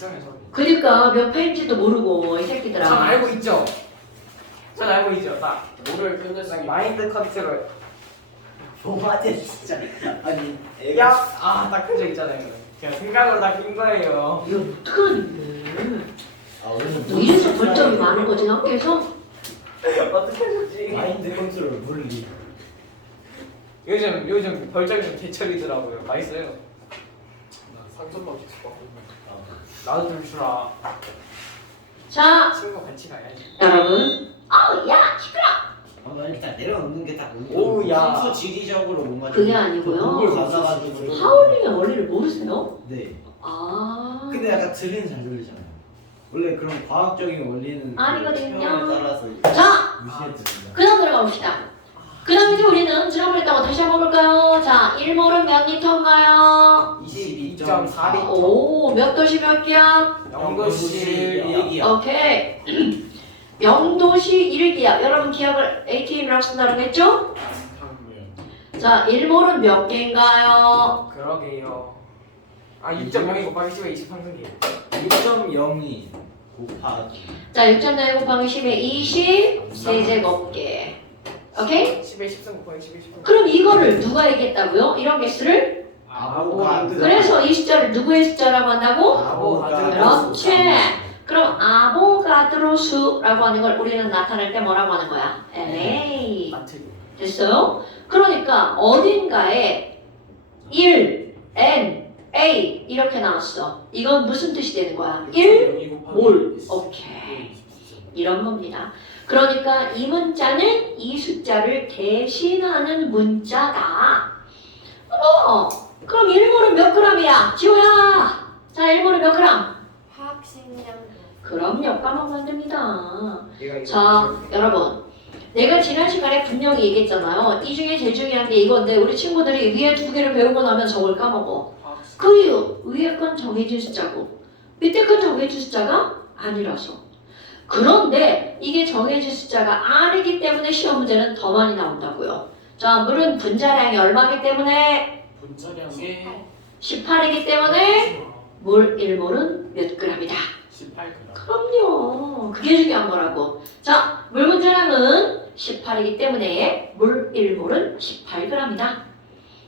있잖아요 저기. 그니까 몇 페인지도 모르고 이 새끼들아. 전 알고 있죠. 전 알고 있죠. 나 뭐를 표현했으면 마인드 컨트롤. 뭐하대 진짜. 아니 야, 딱 그저 있잖아요. 제가 생각으로 다 낀 거예요. 이거 어떡하는데? 아 원래 너 이래서 벌점이 많은 거지 학교에서? 어떻게 하셨지? 마인드 컨트롤 물리. 요즘 벌점이 좀 개철이더라고요. 맛있어요. 나 상점만 계속 받고 있는 나도 좀 주라. 자 친구 같이 가야지. 여러분. 아우 야 시끄러. 나 일단 내려놓는 게 딱 오우, 야. 순서 지리적으로 뭔가 그게 아니고요. 공을 가져가지고 하울링의 원리를 모르세요? 네. 아. 근데 약간 들으면 잘 들리잖아요. 원래 그런 과학적인 원리는 아니거든요. 표현에 따라서 자 무시해도 됩니다. 그다음 들어가 봅시다. 그 다음 이제 우리는 지난번에 다시 한번 볼까요? 자 1몰은 몇 리터인가요? 22.4 리터. 오 몇 도시 몇 기압? 0도씨 1기압. 오케이 0도시 1기압. 여러분 기압을 ATM이라고 쓴다고 했죠? 상면. 자 1몰은 몇 개인가요? 그러게요. 6.02 곱하기 10의 23승기. 1.02 곱하기 자 6.4 곱하기 10의 20 세제곱계. 오케이? 10의 10승 곱하기 10의 10승. 그럼 이거를 누가 얘기했다고요? 이런 개수를? 아보가드로. 그래서 이 숫자를 누구의 숫자라고 한다고? 아보가드로. 그렇지. 그럼 아보가드로 수라고 하는 걸 우리는 나타낼 때 뭐라고 하는 거야? LA. 마트. 됐어요? 그러니까 어딘가에 1, N, A 이렇게 나왔어. 이건 무슨 뜻이 되는 거야? 1 몰. 오케이. 이런 겁니다. 그러니까 이 문자는 이 숫자를 대신하는 문자다. 그럼 1몰은 몇 g이야? 지호야. 자 1몰은 몇 g? 화학식량. 그럼요. 까먹으면 안 됩니다. 얘가 자 여러분 내가 지난 시간에 분명히 얘기했잖아요. 이 중에 제일 중요한 게 이건데 우리 친구들이 위에 두 개를 배우고 나면 저걸 까먹어. 그 이유 위에 건 정해진 숫자고 밑에 건 정해진 숫자가 아니라서. 그런데 이게 정해진 숫자가 아니기 때문에 시험 문제는 더 많이 나온다고요. 자 물은 분자량이 얼마기 때문에 분자량이 18이기 때문에 물 1몰은 몇 g이다. 18g. 그럼요. 그게 중요한 거라고. 자, 물 분자량은 18이기 때문에 물 1몰은 18g이다.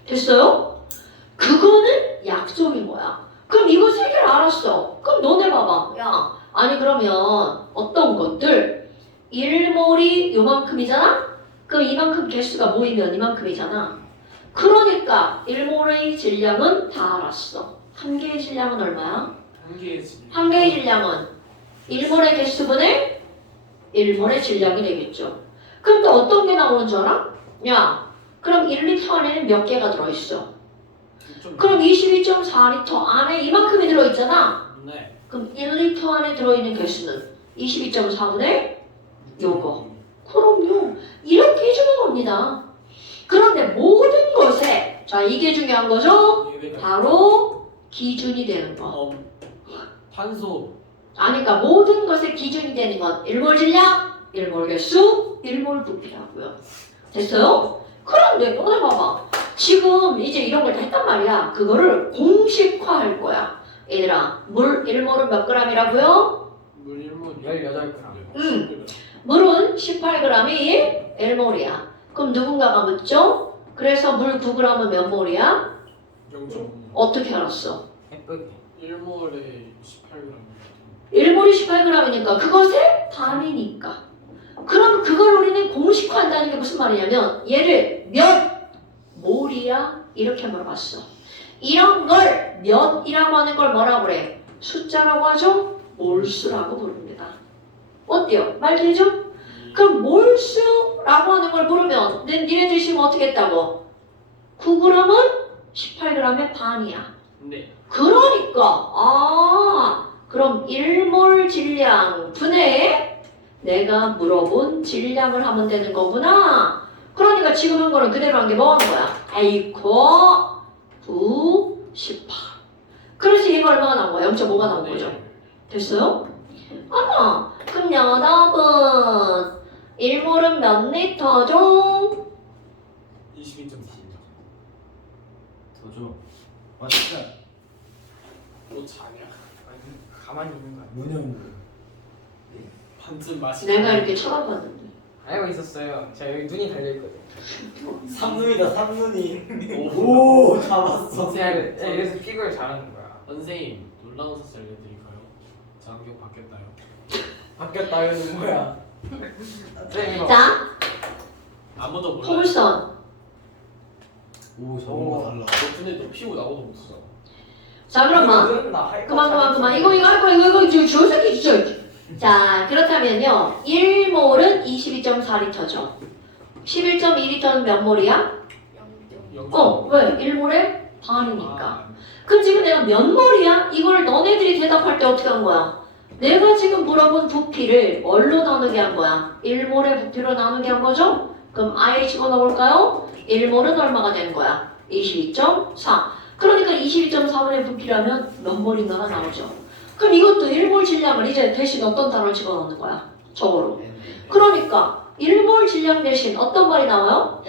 됐어요? 그거는 약속인 거야. 그럼 이거 세 개를 알았어. 그럼 너네 봐봐. 야, 아니 그러면 어떤 것들 1몰이 요만큼이잖아? 그럼 이만큼 개수가 모이면 이만큼이잖아. 그러니까 1몰의 질량은 다 알았어. 한 개의 질량은 얼마야? 한 개의 질. 한 개의 질량은 1몰의 개수분의 1몰의 질량이 되겠죠. 그럼 또 어떤 게 나오는 줄 알아? 야, 그럼 1리터 안에는 몇 개가 들어있어? 그럼 22.4리터 안에 이만큼이 들어있잖아. 네. 그럼 1리터 안에 들어있는 개수는 22.4분의 요거. 그럼요. 이렇게 해주는 겁니다. 그런데 모든 것에 자 이게 중요한 거죠? 바로 기준이 되는 거. 탄소. 아니 그러니까 모든 것의 기준이 되는 건 1몰 질량, 1몰 개수, 1몰 부피라고요. 됐어요? 그런데 너네 봐봐. 지금 이제 이런 걸 다 했단 말이야. 그거를 공식화할 거야. 얘들아, 물 1몰은 몇 g이라고요? 물 1몰 18g. 물은 18g이 1몰이야. 그럼 누군가가 묻죠? 그래서 물 9g은 몇 몰이야? 0.5. 어떻게 알았어? 예쁘게. 1몰에 18g. 1몰이 18g이니까 그것의 반이니까. 그럼 그걸 우리는 공식화한다는 게 무슨 말이냐면 얘를 몇 몰이야? 이렇게 물어봤어. 이런 걸 몇이라고 하는 걸 뭐라고 그래? 숫자라고 하죠? 몰수라고 부릅니다. 어때요? 말 되죠? 그럼 몰수라고 하는 걸 부르면 니네들이 지금 어떻게 했다고? 9g은 18g의 반이야. 네. 그러니까 그럼 1몰 질량 분의 내가 물어본 질량을 하면 되는 거구나. 그러니까 지금 한 거는 그대로 한 게 뭐 하는 거야? 에이코 9, 18. 그래서 얘가 얼마가 나온 거야? 0.5가 나온 거죠. 됐어요? 그럼 여러분 1몰은 몇 리터죠? 22.4입니다. 더죠. 아 진짜 너 자냐? 가만히 있는 거야. 문형물. 반쯤 맛이. 내가 이렇게 쳐다봤는데. 알고 있었어요. 제가 여기 눈이 달려 있거든. 삼눈이다 삼눈이. 오 잡았어. 제가 이래서 피구를 잘하는 거야. 선생님 놀라운 사실 알려드릴까요? 저 안경 바뀌었다요. 바뀌었다 이러는 거야. 쌤 이거. 자, 아무도 몰라. 포물선. 오 저거 달라. 근데 너 피고 나고도 못하잖아. 자, 그러면 그만. 이거 할 거야. 이거 주석이 주죠. 자, 그렇다면요. 1몰은 22.4리터죠. 11.2리터는 몇 몰이야? 왜? 1몰에 반이니까. 그럼 지금 내가 몇 몰이야? 이걸 너네들이 대답할 때 어떻게 한 거야? 내가 지금 물어본 부피를 뭘로 나누게 한 거야? 1몰의 부피로 나누게 한 거죠? 그럼 아예 집어넣어볼까요? 1몰은 얼마가 되는 거야? 22.4. 그러니까 22.4분의 부피라면 몇 몰인가가 나오죠. 그럼 이것도 1몰 질량을 이제 대신 어떤 단어를 집어넣는 거야? 저거로. 그러니까 1몰 질량 대신 어떤 말이 나와요?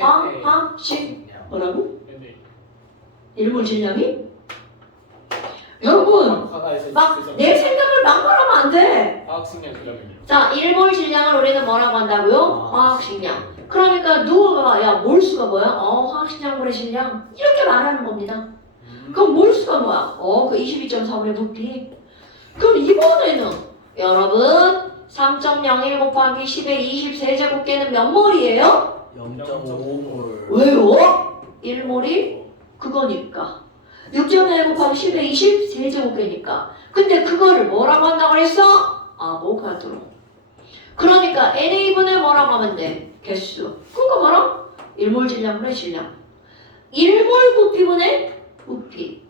화학식 뭐라고? 근데 1몰 질량이? 여러분 막 내 생각을 막 말하면 안 돼. 화학식량 그러면요. 자, 1몰 질량을 우리는 뭐라고 한다고요? 화학식량. 그러니까 누가 야 몰수가 뭐야? 화학식량분의 질량 이렇게 말하는 겁니다. 그럼 몰수가 뭐야? 그 22.4분의 부피. 그럼 이번에는 여러분 3.01 곱하기 10의 20 세제곱계는 몇 몰이에요? 0.5몰. 왜요? 1몰이 그거니까 6.1 곱하기 10의 20 세제곱계니까. 근데 그거를 뭐라고 한다고 그랬어? 아보가드로. 그러니까 NA분을 뭐라고 하면 돼? 개수. 그거 뭐라? 1몰 질량분의 질량. 1몰 부피분의 부피.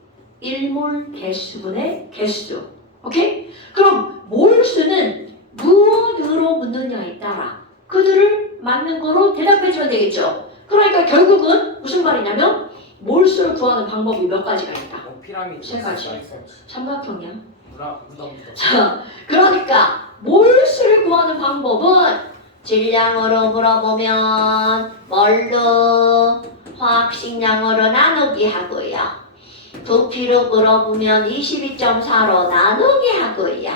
1몰 개수분의 개수. 오케이? 그럼 몰수는 무엇으로 묻느냐에 따라 그들을 맞는 거로 대답해주면 되겠죠. 그러니까 결국은 무슨 말이냐면 몰수를 구하는 방법이 몇 가지가 있다. 피라미드 세 가지. 삼각형이야. 무덤. 자, 그러니까 몰수를 구하는 방법은 질량으로 물어보면 뭘로? 화학식량으로 나누기 하고요. 부피로 물어보면 22.4로 나누기 하고요.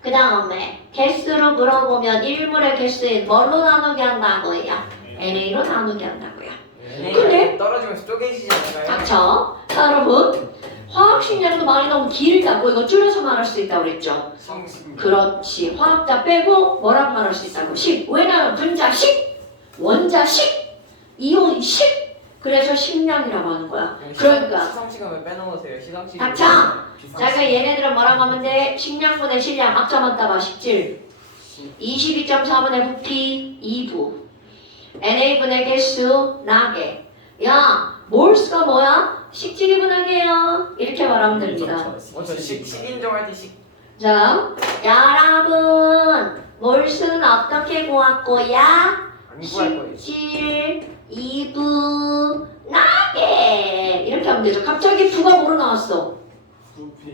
그 다음에 개수로 물어보면 1몰의 개수인 뭘로 나누기 한다고요? NA로 나누기 한다고요. 그래? 떨어지면서 쪼개지지 않나요? 닥쳐. 자, 여러분 화학식량도 말이 너무 길다고 이거 줄여서 말할 수 있다고 그랬죠? 성식. 그렇지. 화학자 빼고 뭐라고 말할 수 있다고? 식. 왜냐면 분자식, 원자식, 이온식. 그래서 식량이라고 하는 거야. 그러니까 시성식은 왜 빼놓으세요? 시성식. 닥쳐! 자기가 얘네들은 뭐라고 하면 돼? 식량분의 질량 앞자맞다가 식질 22.4분의 부피 2부 NA분의 개수 나게. 야 몰수가 뭐야? 식질이 분하게요. 이렇게 말하면 됩니다. 식 인정할 때 식. 자, 여러분 몰수는 어떻게 구할 안 구할 거예요. 식질 2부 나게 이렇게 하면 되죠. 갑자기 부가 뭐로 나왔어?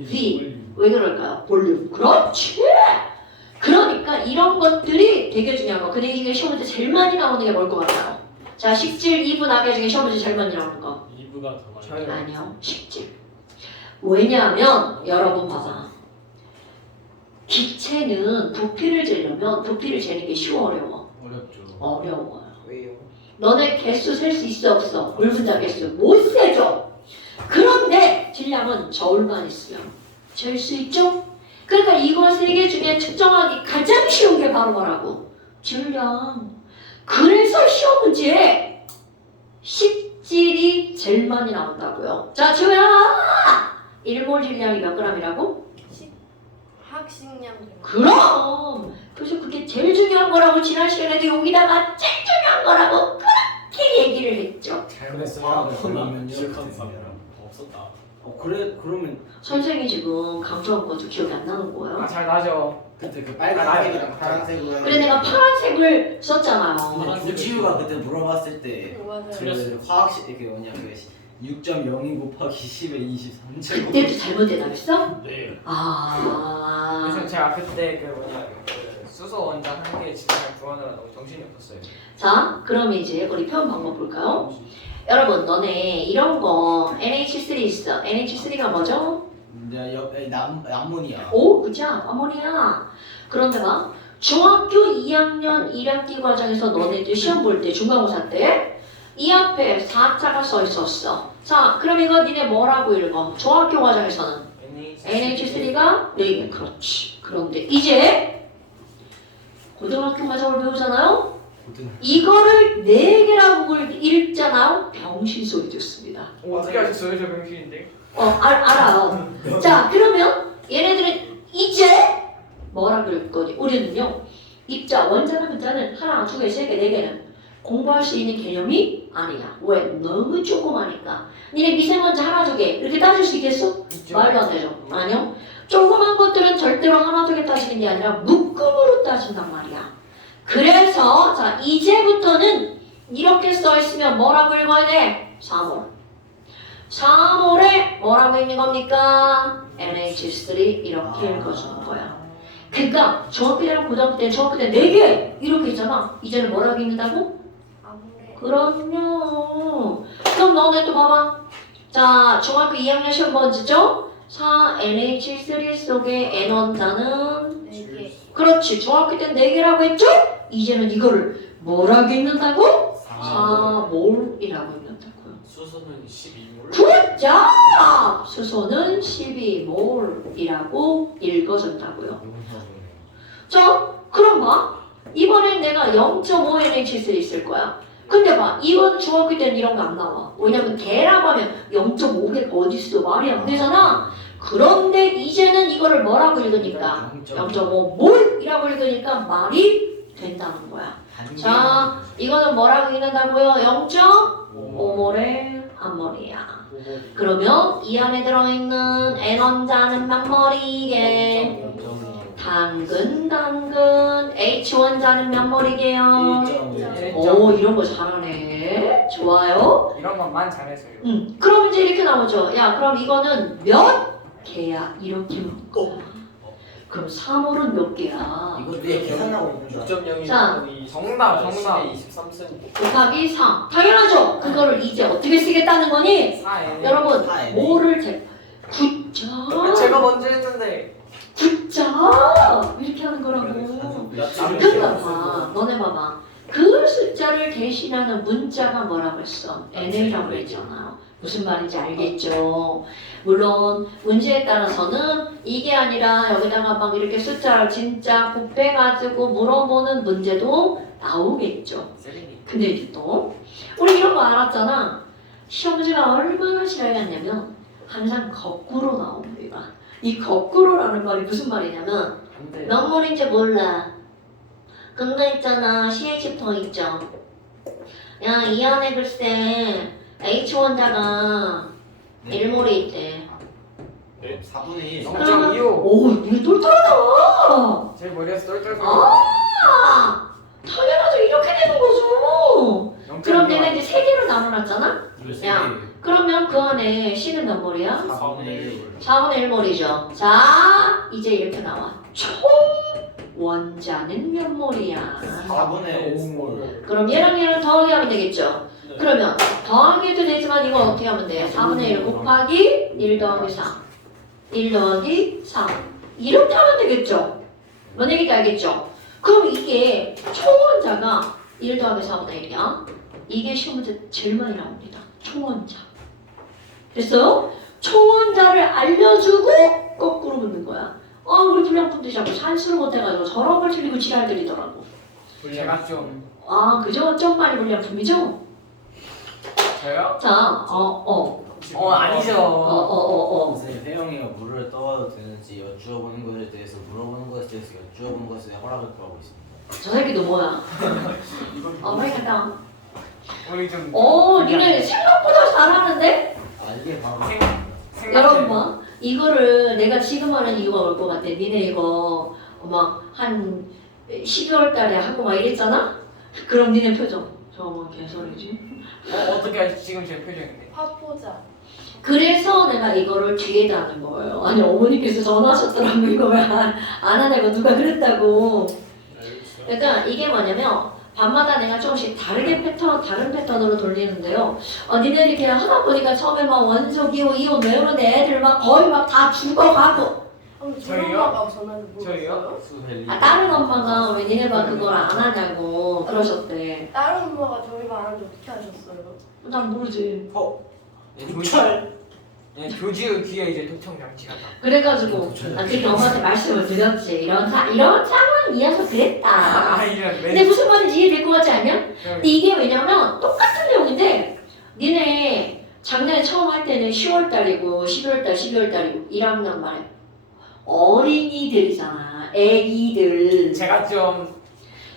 V. 왜 그럴까요? 볼륨. 그렇지. 그러니까 이런 것들이 되게 중요한 거. 근데 이게 시험 문제 제일 많이 나오는 게 뭘 것 같아요? 자, 식질 2부 나게 중에 시험 문제 제일 많이 나오는 거. 2부가 더 많이. 아니요, 식질. 왜냐하면 여러분 봐봐. 기체는 부피를 재려면 부피를 재는 게 쉬워 어려워? 어렵죠. 어려워요. 왜요? 너네 개수 셀 수 있어 없어? 물 분자 개수 못 세죠. 그런데 질량은 저울만 있으면 잴 수 있죠. 그러니까 이거 세 개 중에 측정하기 가장 쉬운 게 바로 뭐라고? 질량. 그래서 시험 문제에 식질이 제일 많이 나온다고요. 자, 지호야! 1몰 질량이 몇 g이라고? 화학식량. 그럼! 그래서 그게 제일 중요한 거라고 지난 시간에도 여기다가 제일 중요한 거라고 그렇게 얘기를 했죠. 잘못했어요. 그러면요. 기억하는 사람 없었다. 그러면 선생이 지금 강조한 것도 기억이 안 나는 거예요. 잘 나죠. 그때 그 빨간색이랑 파란색으로. 그래 내가 파란색을 썼잖아요. 구치유가 그때 물어봤을 때 맞아요. 그 화학식 이게 뭐냐 그 6.02 곱하기 10의 23제곱. 그때도 잘못 대답했어? 네. 아. 그래서 제가 그때 그 수소 원장 한 개의 질량을 구하느라 너무 정신이 없었어요. 자, 그럼 이제 우리 표현 방법 볼까요? 여러분, 너네 이런 거 NH3 있어. NH3가 뭐죠? 남문이야. 오, 그자 어머니야. 그런데 봐. 중학교 2학년 1학기 과정에서 너네들 시험 볼 때 중간고사 때 이 앞에 4자가 써 있었어. 자, 그럼 이거 니네 뭐라고 읽어? 중학교 과정에서는 NH3가 4개. 그렇지. 그런데 이제 고등학교 과정을 배우잖아요. 이거를 4개라고 읽잖아요. 병신 소리 듣습니다. 어떻게 하셨어요 저 병신인데? 알아요. 자, 그러면 얘네들은 이제 뭐라 그럴 거니? 우리는요. 입자, 원자나 문자는 하나, 두 개, 세 개, 네 개는 공부할 수 있는 개념이 아니야. 왜? 너무 조그마니까. 니네 미세먼지 하나, 두 개 이렇게 따질 수 있겠어? 말도 안 되죠. 아니요. 조그만 것들은 절대로 하나, 두 개 따지는 게 아니라 묶음으로 따진단 말이야. 그래서 자 이제부터는 이렇게 써 있으면 뭐라고 읽어야 돼? 3월. 3월에 뭐라고 읽는 겁니까? NH3 이렇게 읽어주는 거야. 그러니까 중학교 때랑 고등학교 때 중학교 때 4개 이렇게 있잖아. 이제는 뭐라고 읽는다고? 아무래. 그럼요. 그럼 너네 또 봐봐. 자 중학교 2학년 시험 번지죠? 4NH3 속의 N원자는 4개. 그렇지. 중학교 때는 4개라고 했죠? 이제는 이거를 뭐라고 읽는다고? 4몰이라고 읽는다고요. 수소는 12몰. 굿잡! 수소는 12몰이라고 읽어준다고요. 자, 그럼 봐. 이번엔 내가 0.5NH3 있을 거야. 근데 봐, 이건 중학교 때는 이런 거 안 나와. 왜냐면 개라고 하면 0.5개가 어딨어. 말이 안 되잖아. 그런데 이제는 이거를 뭐라고 읽으니까 0.5몰이라고 읽으니까 말이 된다는 거야. 자, 이거는 뭐라고 읽는다고요? 0.5몰의 한 몰이야. 그러면 이 안에 들어있는 N원자는 몇 몰이게? 당근 H원자는 몇 몰이게요? 1.5. 오, 이런 거 잘하네. 좋아요. 이런 것만 잘했어요. 그럼 이제 이렇게 나오죠. 야, 그럼 이거는 몇 개야? 이렇게 먹고. 그럼 3월은 몇 개야? 이것도 계산하고 있는 줄 알아. 6.0이 자, 정답. 23cm. 곱하기 3. 당연하죠. 그거를 이제 어떻게 쓰겠다는 거니? 4N. 여러분, 4N. 뭐를 굿자. 제가 먼저 했는데 굿자. 이렇게 하는 거라고. 그러니까 봐. 너네 봐봐. 그 숫자를 대신하는 문자가 뭐라고 했어? NA라고 했잖아. 무슨 말인지 알겠죠? 물론 문제에 따라서는 이게 아니라 여기다가 막 이렇게 숫자를 진짜 곱해가지고 물어보는 문제도 나오겠죠. 근데 이제 또 우리 이런 거 알았잖아. 시험 문제가 얼마나 싫어했냐면 항상 거꾸로 나옵니다. 이 거꾸로라는 말이 무슨 말이냐면 몇 몰인지 몰라. 근데 있잖아 CH 더 있죠. 야, 이 안에 글쎄 H원자가 1몰이 있대. 4분의 1. 0.25. 오, 이게 똘똘하다. 제 머리에서 똘똘 아, 당연하죠. 이렇게 되는 거죠. 그럼 내가 이제 3개로 나눠놨잖아? 야. 그러면 그 안에 C는 몇 몰이야? 4분의 1. 4분의 1몰이죠. 자, 이제 이렇게 나와. 총 원자는 몇 몰이야? 4분의 5몰. 그럼 얘랑 더하기 하면 되겠죠? 그러면 더하기도 되지만 이거 어떻게 하면 돼요? 4분의 1 곱하기 1 더하기 4 1 더하기 4 이렇게 하면 되겠죠? 뭔 얘기인지 알겠죠? 그럼 이게 총원자가 1 더하기 4분의 1이야. 이게 시험 문제 제일 많이 나옵니다. 총원자. 됐어요? 총원자를 알려주고 거꾸로 묻는 거야. 우리 불량품들이 자꾸 산수를 못해가지고 저런 걸 틀리고 지랄들이더라고. 제가 좀 그죠? 좀 많이 불량품이죠? 저요? 자, 아니죠. 선생님, 혜영이가 물을 떠와도 되는지 여쭈어보는 것에 대해서 물어보는 것에 대해서 여쭈어보는 것에 허락을 구하고 있습니다. 저 새끼도 뭐야? 그러니까. 우리 좀 니네 생각보다 잘하는데? 이게 바로 여러분 봐. 이거를 내가 지금 하는 이유가 올 것 같아. 니네 이거 막 한 12월 달에 하고 막 이랬잖아? 그럼 니네 표정. 저거 개소리지. 어떻게 하지? 지금 제 표정인데. 화포자. 그래서 내가 이거를 뒤에다 하는 거예요. 아니 어머니께서 전화하셨더라고. 이거 왜 안 하냐고 누가 그랬다고. 그러니까 이게 뭐냐면 밤마다 내가 조금씩 다른 패턴으로 돌리는데요. 니네들이 그냥 하다 보니까 처음에 막 원소, 기호, 이온 외우는 애들 막 거의 막 다 죽어가고. 저희 저희요? 엄마가 전화를 저희요? 물어봤어요. 수벨리. 다른 엄마가 왜 니네 반 그걸 안 하냐고 그러셨대. 다른 엄마가 저희 반 하는지 어떻게 하셨어요? 난 모르지. 교주 귀에 이제 도청 장치가 다. 그래가지고 나중에 엄마한테 말씀을 드렸지. 이런 상황이어서 그랬다. 이런 근데 무슨 말인지 이해될 것 같지 않냐? 근데 이게 왜냐면 똑같은 내용인데 니네 작년에 처음 할 때는 10월달이고 11월달, 12월달이고 1학년 말에 어린이들이잖아. 애기들. 제가 좀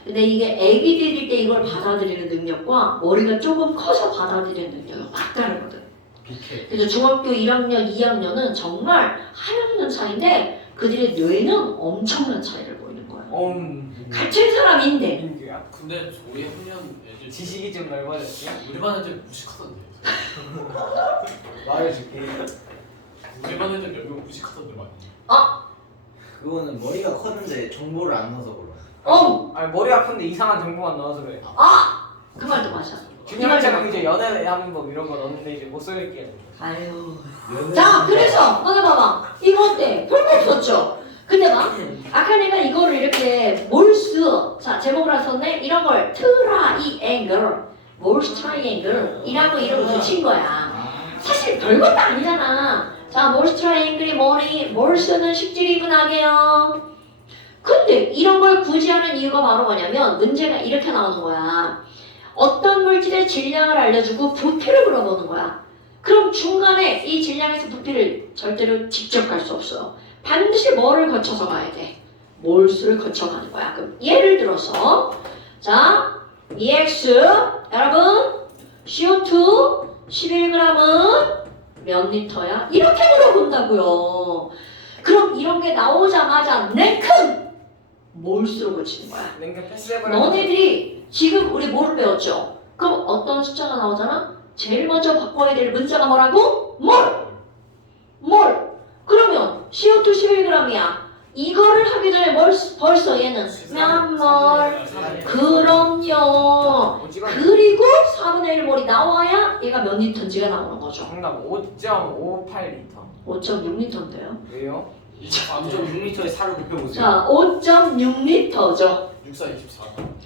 근데 이게 애기들일 때 이걸 받아들이는 능력과 머리가 조금 커서 받아들이는 능력이 막 다르거든. 비케. 그래서 중학교 1학년, 2학년은 정말 한 학년 차인데 그들의 뇌는 엄청난 차이를 보이는 거야. 같은 사람인데 민규야. 근데 저희 학년 애들 지식이 좀 넓어졌지. 우리 반 애들 무식하던데. 말해줄게. 우리 반 애들 몇 명 무식하던데 많이. 그거는 머리가 컸는데 정보를 안 넣어서 그런. 아니 머리 아픈데 이상한 정보만 넣어서 그래. 그 말도 맞아. 준영이처럼 이제 연애하는 법 이런 거 넣는데 이제 못 쓸게. 아유. 자, 그래서 너네 봐봐. 이거 어때? 별거 없었죠? 근데 막 아까 내가 이거를 이렇게 몰스 자 제목을 썼네. 이런 걸 트라이앵글 몰스 트라이앵글 이라고 이름 붙인 거야. 사실 별것도 아니잖아. 자 몰스 트라이앵글이 뭐니? 몰스는 식질이 분하게요. 근데 이런 걸 굳이 하는 이유가 바로 뭐냐면 문제가 이렇게 나오는 거야. 어떤 물질의 질량을 알려주고 부피를 물어보는 거야. 그럼 중간에 이 질량에서 부피를 절대로 직접 갈 수 없어요. 반드시 뭐를 거쳐서 가야 돼? 몰수를 거쳐가는 거야. 그럼 예를 들어서 자 EX 여러분 CO2 11g은 몇 리터야? 이렇게 물어본다고요. 그럼 이런 게 나오자마자 냉큼 몰수로 고치는 거야. 냉큼 패스해버려. 너네들이 지금 우리 뭐를 배웠죠? 그럼 어떤 숫자가 나오잖아? 제일 먼저 바꿔야 될 문자가 뭐라고? 몰! 그러면 CO2 11g이야. 이거를 하기 전에 벌써 얘는 몇 몰? 그럼요. 그리고 4분의 1몰이 나와야 얘가 몇 리터인지가 나오는 거죠. 정답 5.58리터. 5.6리터인데요. 왜요? 2.6리터에 살을 굽혀보세요. 자, 5.6리터죠. 64, 24.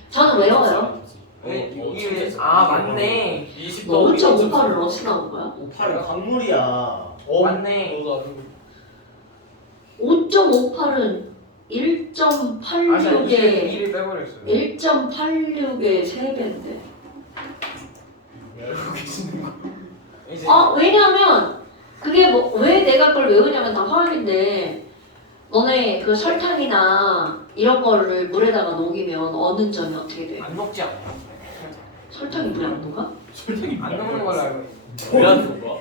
저는 외워요. 이게 맞네. 20 너 5.58을 어디서 나온 거야? 58은 광물이야. 맞네. 너도 아는 5.58은 아, 1.86의 2를 빼버렸어요. 1.86의 3배인데. 왜 알고 계시는 거? 이제 왜냐면 그게 뭐 왜 내가 그걸 외우냐면 다 화학인데 너네 그 설탕이나 이런 거를 물에다가 녹이면 어는 점이 어떻게 돼? 안 녹지 않아요? 설탕이 물에 안 녹아? 설탕이 안 녹는 걸로 알고 있어요. 왜안 녹아?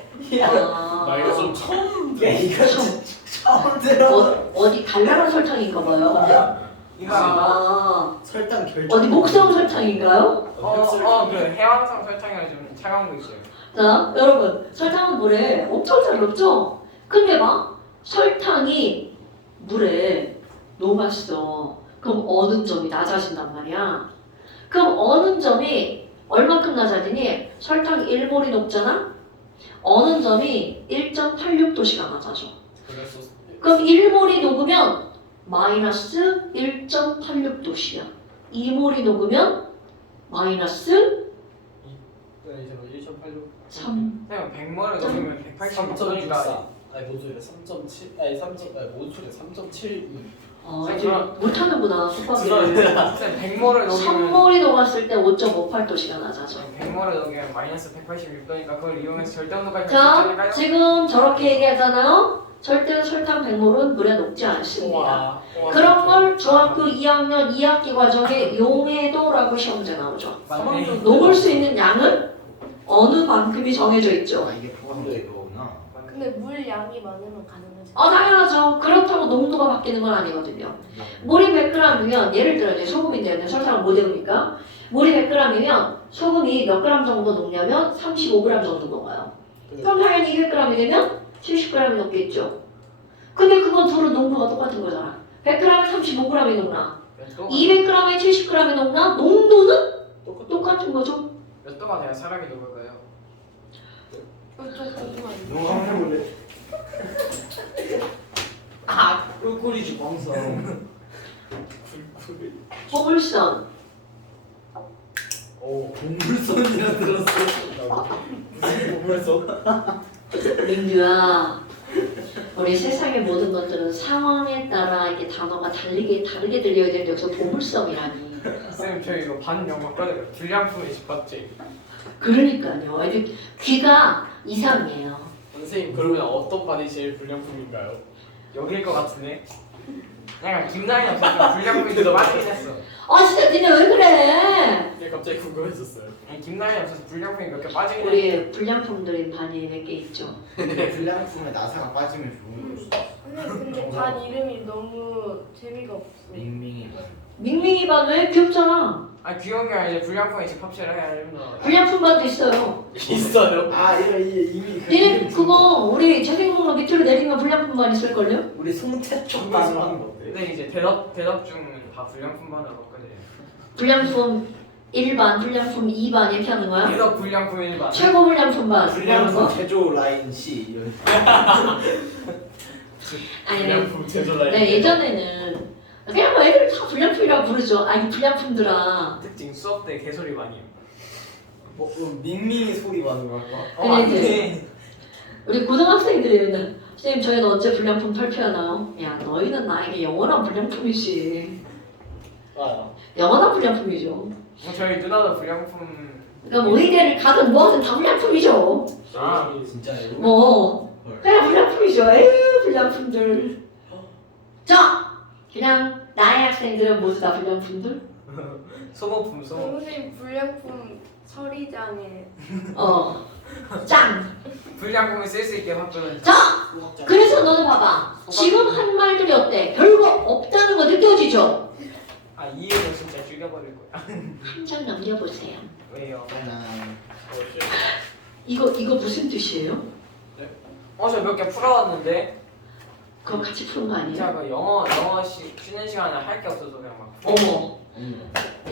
나 이거 아, 좀 처음 야 이거 처음 들어. 어디 달달한 설탕인가 봐요. 이거 설탕 결정. 어디 목성 설탕인가요? 그 해왕성 설탕이랑 좀 차가운 거 있어요. 자, 여러분, 설탕은 물에 엄청 잘 녹죠? 근데 막 설탕이 물에 녹았어. 그럼 어는 점이 낮아진단 말이야. 그럼 어는 점이 얼만큼 낮아지니? 설탕 1몰이 녹잖아? 어는 점이 1.86도씨가 낮아져. 그래서 그럼 1몰이 녹으면 마이너스 1.86도씨야. 2몰이 녹으면 마이너스 1.86 3. 그냥 100몰을 녹이면 180도니까 3.64 아니 뭔 소리야 3.7 아니 3.0 아니 뭔 소리야 3.7 이제 못하는구나, 속박이. 100몰을 녹이면 3몰이 녹았을 때 5.58도씨가 낮아져. 100몰을 녹이면 마이너스 186도니까 그걸 이용해서 절대온도까지 자, 지금 저렇게 얘기하잖아요. 절대 설탕 100몰은 물에 녹지 않습니다. 그런 걸 중학교 2학년 2학기 과정에 용해도라고 시험 문제 나오죠. 맞네. 녹을 수 있는 양은 어느 만큼이 정해져 있죠. 아 이게 포함되어 거구나. 근데 물 양이 많으면 가능하지. 당연하죠. 그렇다고 농도가 바뀌는 건 아니거든요. 물이 100g이면 예를 들어 이제 소금인데 설탕을 못 외우니까 물이 100g이면 소금이 몇 g 정도 녹냐면 35g 정도 녹아요. 그럼 당연히 200g이 되면 70g이 녹겠죠. 근데 그건 둘은 농도가 똑같은 거잖아. 100g에 35g이 녹나 200g에 70g이 녹나 농도는 똑같은 거죠? 몇 도가 돼야 사람이 녹을까요? 좀 궁금한데. 너무 한번 해볼래? 아 꿀꿀이지 광선. 포물선. 오. 동물선이라 들었어. 무슨 보면서? 민규야, 우리 세상의 모든 것들은 상황에 따라 이게 단어가 다르게 들려야 되는데 여기서 보물섬이라니. 쌤 저 이거 반 영어 꺼내요. 불량품의 집합제. 그러니까요. 애들 귀가 이상해요. 선생님 그러면 어떤 반이 제일 불량품인가요? 여기일 것 같은데. 약간 김나인 없었으면 불량품이 더 빠지긴 했어. 아 진짜 니네 왜 그래? 그게 갑자기 궁금해졌어요. 아니, 김나인 없어서 불량품이 몇 개 빠지긴 했어. 우리 불량품들이 반이 몇 개 있죠. 불량품에 나사가 빠지면 좋은 거지. 근데 반 이름이 너무 재미가 없어. 밍밍이. 밍밍이 반 왜 귀엽잖아. 아니 귀여운 게 아니라 이제 불량품의 집합체를 해야 되는 거. 불량품 반도 있어요. 있어요? 아 이거 이미 니네 그거 우리 재생목록 밑으로 내리면 불량품 반 있을걸요? 우리 송태쪽 정말 반. 거 어때? 근데 이제 대답 중 다 불량품 반으로 바꿔야 돼요. 불량품 1반, 불량품 2반 이렇게 하는 거야? 대답 불량품 1반. 최고 불량품 반 이런 불량품 거? 제조 라인 C 이런. 아니 불량품 제조 라인. 네, 예전에는 그냥 뭐 애들 다 불량품이라고 부르죠. 아니 불량품들아. 특징 수업 때 개소리 많이 해요. 밍밍이 소리 많은 건가? 근데 이제 우리 고등학생들은 선생님 저희는 언제 불량품 발표하나요? 야 너희는 나에게 영원한 불량품이지. 아, 영원한 불량품이죠. 뭐 저희 누나도 불량품. 그러니까 뭐 의대를 가든 뭐하든 다 불량품이죠. 아. 진짜요? 뭐 그냥 불량품이죠. 에휴 불량품들. 자 그냥 나의 학생들은 모두 다 불량품들. 소모품. 선생님 불량품 처리장에 짱. 불량품을 쓸 수 있게 바꾸는. 자 그래서 너는 봐봐. 지금 한 말들이 어때? 별거 없다는 거 느껴지죠? 아 이해는 진짜 죽여버릴 거야. 한 장 넘겨보세요. 왜요? 난 이거 무슨 뜻이에요? 저 몇 개 풀어왔는데 그거 같이 푸는 거 아니에요? 제가 그 영어 쉬는 시간에 할 게 없어서 그냥 막 어머.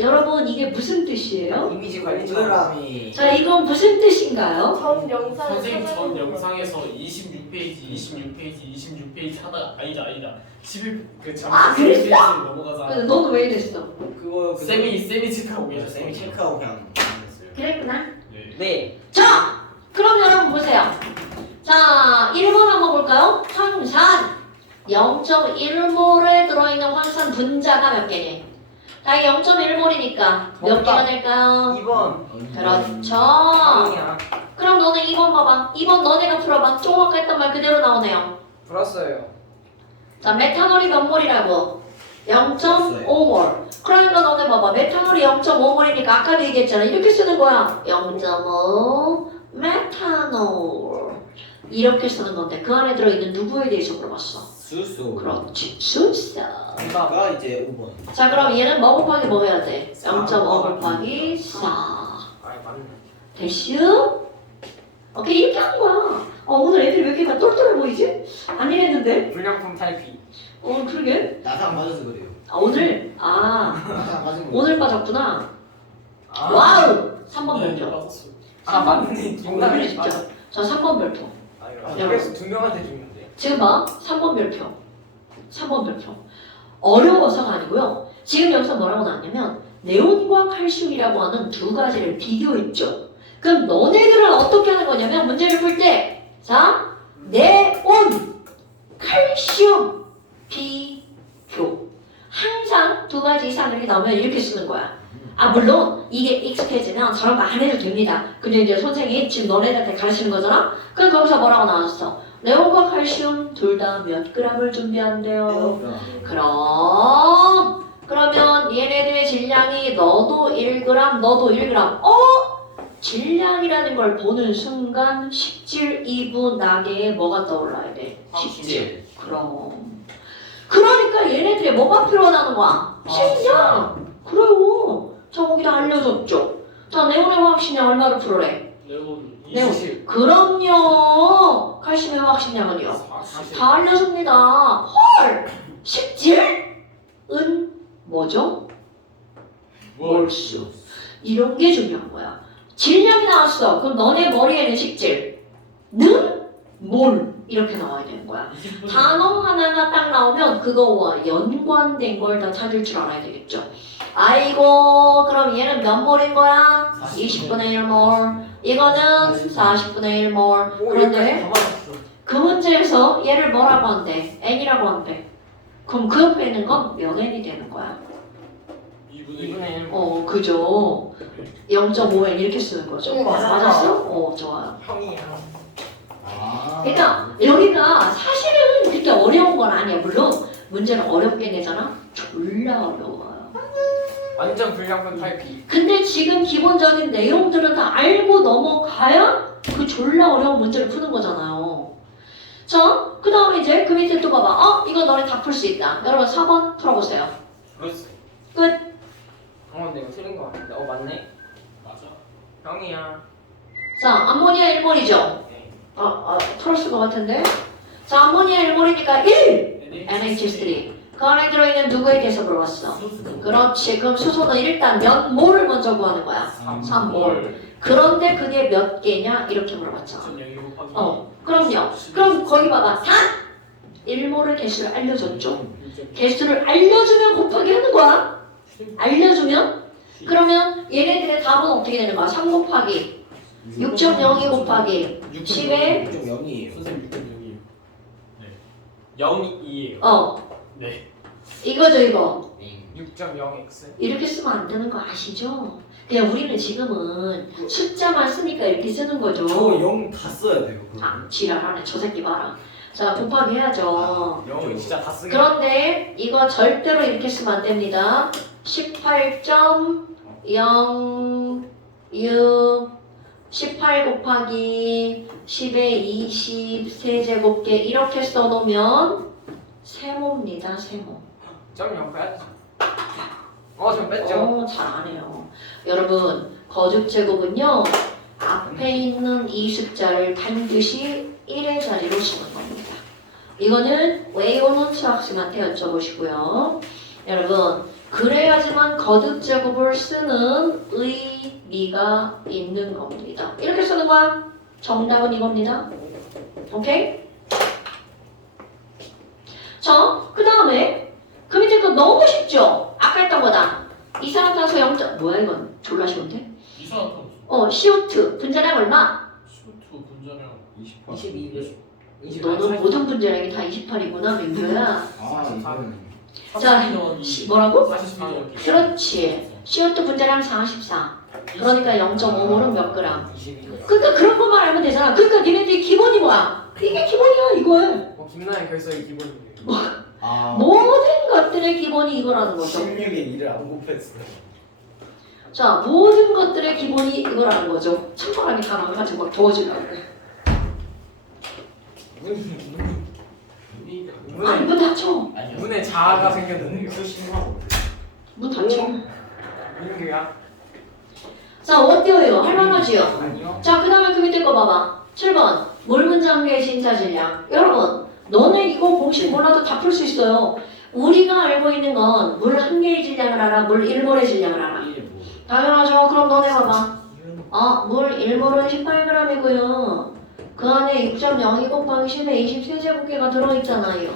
여러분 이게 무슨 뜻이에요? 이미지 관리. 동그라미. 자 이건 무슨 뜻인가요? 전 영상 선생님 전 영상에서 26페이지 하다가 아니다 11 그 아, 잠시 그랬어? 페이지를 넘어가자. 근데 너는 왜 이랬어? 그거 쌤이 체크하고 그냥 계셨어요. 쌤이 체크하고 그냥 안 했어요. 그랬구나. 네. 네. 자 그럼 여러분 보세요. 자 1번 한번 볼까요? 황산 0.1몰에 들어있는 황산 분자가 몇 개니? 다 0.1몰이니까 몇 개가 될까요? 2번. 그렇죠. 아니야. 그럼 너는 2번 봐봐. 2번 너네가 풀어봐. 조금 아까 했던 말 그대로 나오네요. 풀었어요. 자, 메탄올이 몇 몰이라고? 0.5몰. 그러니까 너네 봐봐. 메탄올이 0.5몰이니까 아까도 얘기했잖아. 이렇게 쓰는 거야. 0.5 메탄올. 이렇게 쓰는 건데 그 안에 들어있는 누구에 대해서 물어봤어? 수소. 그렇지. 수소. 가 이제 5번. 자, 그럼 얘는 뭐 곱하기 뭐 해야 돼? 0.5 곱하기 4. 아 맞네. 됐슈? 오케이, 이렇게 하는 거야. 오늘 애들이 왜 이렇게 다 똘똘해 보이지? 안 이랬는데? 불량품 탈피. 그러게. 나상 맞아서 그래요. 오늘? 나상 맞은 거. 오늘 빠졌구나. 아. 와우! 3번 네, 별표. 맞았어요. 아 맞네. 오늘 김나민 진짜. 맞아. 자, 3번 별표. 아 이거 그래서 두 명한테 죽는데. 지금 봐. 3번 별표. 3번 별표. 어려워서가 아니고요. 지금 여기서 뭐라고 나왔냐면 네온과 칼슘이라고 하는 두 가지를 비교했죠. 그럼 너네들은 어떻게 하는 거냐면 문제를 풀 때 자, 네온, 칼슘 비교. 항상 두 가지 이상 이렇게 나오면 이렇게 쓰는 거야. 아 물론 이게 익숙해지면 저런 거 안 해도 됩니다. 근데 이제 선생님이 지금 너네들한테 가르치는 거잖아. 그럼 거기서 뭐라고 나왔어? 네온과 칼슘 둘 다 몇 그램을 준비한대요. 그러면 얘네들의 질량이 너도 1g, 너도 1g. 질량이라는 걸 보는 순간 식질 2부 나게에 뭐가 떠올라야 돼? 식질. 그럼. 그러니까 얘네들이 뭐가 필요하다는 거야? 식량. 그래요. 자 거기다 알려줬죠. 자 네온의 화학식량 얼마로 풀어래? 네온 네온. 20. 그럼요. 칼슘의 화학식량은요. 40. 다 알려줍니다. 헐! 식질은 뭐죠? 몰수. 이런 게 중요한 거야. 질량이 나왔어. 그럼 너네 머리에는 식질는 뭘 이렇게 나와야 되는 거야. 20분 단어 하나가 딱 나오면 그거와 연관된 걸 다 찾을 줄 알아야 되겠죠. 아이고 그럼 얘는 몇 몰인 거야? 20분의 1몰. 이거는 40분의 1몰. 그런데 그 문제에서 얘를 뭐라고 한대? n이라고 한대. 그럼 그 옆에 있는 건 몇 n이 되는 거야? 2분의 2분의 1. 그죠. 0.5n 이렇게 쓰는 거죠. 맞았어? 좋아요. 형이야. 그러니까 여기가 사실은 그렇게 어려운 건 아니야. 물론 문제는 어렵게 내잖아. 졸라 어려워요. 완전 불량분 8P. 근데 지금 기본적인 내용들은 다 알고 넘어가야 그 졸라 어려운 문제를 푸는 거잖아요. 자, 그 다음에 이제 그 밑에 또 봐봐. 이거 너네 다 풀 수 있다. 여러분 4번 풀어보세요. 그렇지. 끝. 근데 이거 틀린 거 같은데. 맞네. 맞아. 형이야. 자, 암모니아 1몰이죠. 풀었을 것 같은데. 자, 암모니아 1몰이니까 1 NH3. 그 안에 들어있는 누구에 대해서 물어봤어? 그렇지. 그럼 수소는 일단 몇 몰을 먼저 구하는 거야? 3몰. 그런데 그게 몇 개냐? 이렇게 물어봤잖아. 0.02 곱하기 그럼요. 그럼 거기 봐봐. 단 1몰의 개수를 알려줬죠. 개수를 알려주면 곱하기 하는 거야. 알려주면? 그러면 얘네들의 답은 어떻게 되는 거야? 3 곱하기 6.02 곱하기 10에 6.0이에요. 선생님 6.0이에요. 네. 0.2예요. 네. 이거죠 이거. 6.0x. 이렇게 쓰면 안 되는 거 아시죠? 그냥 우리는 지금은 숫자만 쓰니까 이렇게 쓰는 거죠. 0 다 써야 돼요. 지랄하네. 저 새끼 봐라. 자, 곱하기 해야죠. 영어 진짜 다 쓰게. 그런데 이거 절대로 이렇게 쓰면 안 됩니다. 18.06 18 곱하기 10에 20 세제곱계 이렇게 써놓으면 세모입니다. 세모. 0 빼야지. 좀 뺐죠. 잘 안 해요. 여러분, 거듭 제곱은요. 앞에 있는 이 숫자를 반드시 1의 자리로 쓰는 겁니다. 이거는 외우는 수학생한테 여쭤보시고요. 여러분, 그래야지만 거듭 제곱을 쓰는 의미가 있는 겁니다. 이렇게 쓰는 거야. 정답은 이겁니다. 오케이? 자, 그 다음에 그 밑에 거 너무 쉽죠? 아까 했던 거다. 이산화탄소 0. 뭐야 이건? 졸라 쉬운데? 이산화탄소 CO2 분자량 얼마? CO2 분자량 22. 너는 모든 분자량이 다 28이구나, 민규야. 이거는 자, 뭐라고? 42년 그렇지. CO2 분자량 44. 그러니까 0.5몰은 몇 그램? 22. 그러니까 그런 것만 알면 되잖아. 그러니까 니네들이 기본이 뭐야? 이게 기본이야, 이거야. 김나연 결석이 기본이에요. 모든 것들의 기본이 이거라는 거죠. 16에 2를 안 곱했어. 자, 모든 것들의 기본이 이거라는 거죠. 찬바람이 다 나가지고 막 더워지려고 그래. 아니, 문 닫혀. 문에 자아가 생겼는데요. 문 닫혀. 민규야? 자, 어때요? 할만하지요? 아니요. 자, 그 다음에 그 밑에 거 봐봐. 7번. 물 분자계의 진짜 질량. 여러분, 너네 이거 공식 몰라도 다 풀 수 있어요. 우리가 알고 있는 건 물 한 개의 질량을 알아, 물 1몰의 질량을 알아. 당연하죠. 그럼 너네 봐봐. 물 1몰은 18g이고요. 그 안에 6.02 곱하기 10에 20세제곱계가 들어있잖아요.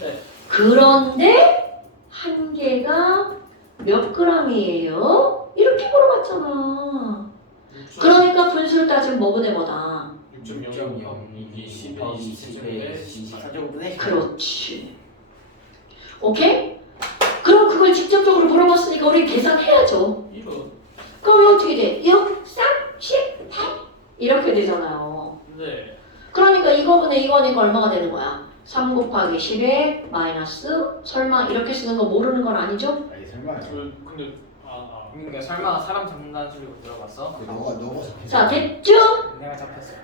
네. 그런데 한 개가 몇 g이에요? 이렇게 물어봤잖아. 그러니까 분수를 따지면 뭐보다 뭐다. 6.0 20에 20에 24제곱분의 그렇지. 오케이? 그럼 그걸 직접적으로 물어봤으니까 우리 계산해야죠. 1은 그럼 어떻게 돼? 6, 3, 10, 8 이렇게 되잖아요. 네. 그러니까 이거분의 이거니까 얼마가 되는 거야? 3 곱하기 10에 마이너스 설마 이렇게 쓰는 거 모르는 건 아니죠? 아니 설마 근데 그러니까 설마 사람 잡는다는 소리 못 들어봤어? 너가 자, 됐죠? 내가 잡혔어.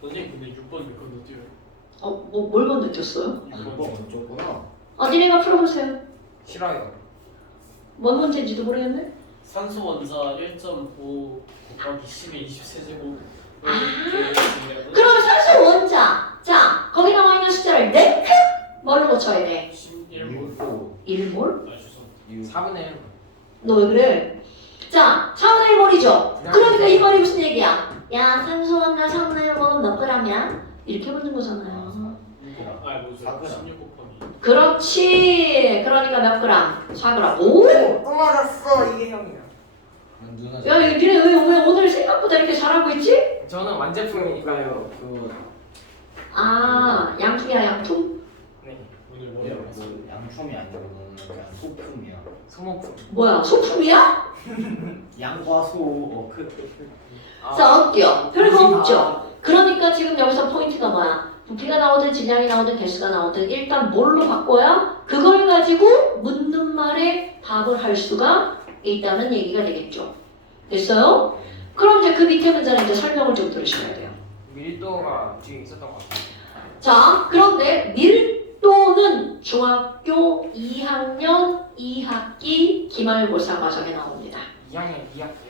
선생님 근데 6번 몇 건도 뛰어요? 뭘 건드렸어요? 6번 어쩌구나. 니네가 풀어보세요. 싫어요. 뭔 문제인지도 모르겠네. 산소 원자 1.5 곱하기 10에 20세제곱 그럼 산소 원자. 자, 거기 나와 있는 숫자를 네크 뭘로 고쳐야 돼? 11몰 1몰? 아 죄송합니다 4분의 1. 너 왜 그래? 자, 4분의 1 몰이죠. 그러니까 이 말이 무슨 얘기야? 야, 산소함량 4분의 1 몰은 몇 g이야? 이렇게 묻는 거잖아요. 뭐 사그라. 16 곱하기. 그렇지. 그러니까 몇 g? 4g. 오! 또 맞았어. 이게 형이야. 누나 야, 니네 왜 오늘 생각보다 이렇게 잘하고 있지? 저는 완제품이니까요. 아, 양품이야, 양품? 네. 오늘 뭐 머리 아팠어. 양품이 아니고 그냥 소품이야. 소모품. 뭐야, 소품이야? 양과 소. 자, 어때요? 별거 없죠? 그러니까 지금 여기서 포인트가 뭐야? 부피가 나오든 질량이 나오든 개수가 나오든 일단 뭘로 바꿔야 그걸 가지고 묻는 말에 답을 할 수가 있다는 얘기가 되겠죠. 됐어요? 그럼 이제 그 밑에 문제는 이제 설명을 좀 들으셔야 돼요. 밀도가 뒤에 있었던 것 같아요. 자, 그런데 밀도는 중학교 2학년 2학기 기말고사 과정에 나옵니다. 2학년.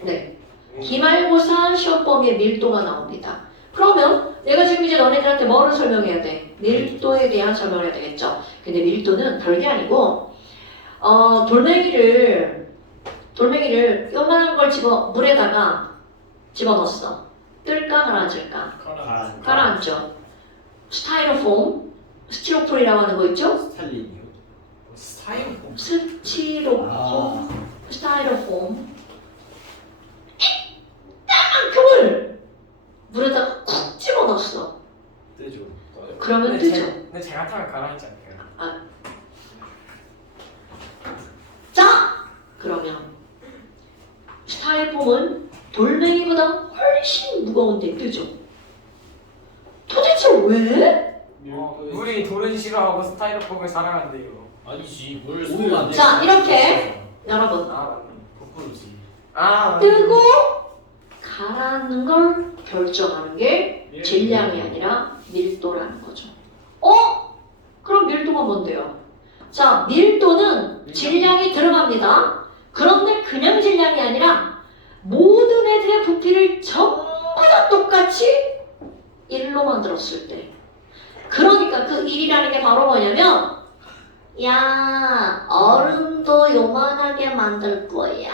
네. 기말고사 시험 범위에 밀도가 나옵니다. 그러면 내가 지금 이제 너네들한테 뭐를 설명해야 돼? 밀도에 대한 설명을 해야 되겠죠. 근데 밀도는 별게 아니고 돌멩이를 요만한 걸 물에다가 집어넣었어. 뜰까 가라앉을까? 가라앉죠. 스타이로폼, 스티로폼이라고 하는 거 있죠? 스탈린이요. 스타일폼. 스타이로폼 이따만큼을 물에다가 쿡 집어넣었어. 뜨죠. 그러면 뜨죠. 근데 제가 타면 가라앉지 않을까요? 자, 그러면 스타일폼은 돌멩이보다 훨씬 무거운데 뜨죠. 도대체 왜? 물이 돌은 싫어하고 스타일폼을 사랑한대요. 아니지 물 오히려 소금 안 돼. 자, 이렇게 여러분 아 맞네. 거꾸로지. 아 뜨고 가라앉는 걸 결정하는 게 질량이 아니라 밀도라는 거죠. 그럼 밀도가 뭔데요? 자, 밀도는 질량이 들어갑니다. 그런데 그냥 질량이 아니라 모든 애들의 부피를 전부 다 똑같이 1로 만들었을 때. 그러니까 그 1이라는 게 바로 뭐냐면 야, 얼음도 요만하게 만들 거야.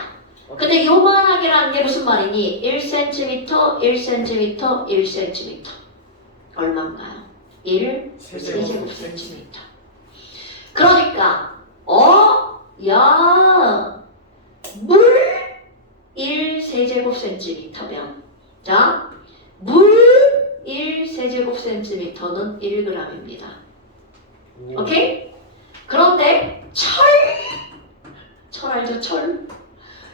근데 요만하게라는 게 무슨 말이니? 1cm, 1cm, 1cm. 얼마인가요? 1세제곱cm. 그러니까 야, 물 1세제곱cm면 자, 물 1세제곱cm는 1g입니다. 오케이? 그런데 철 알죠? 철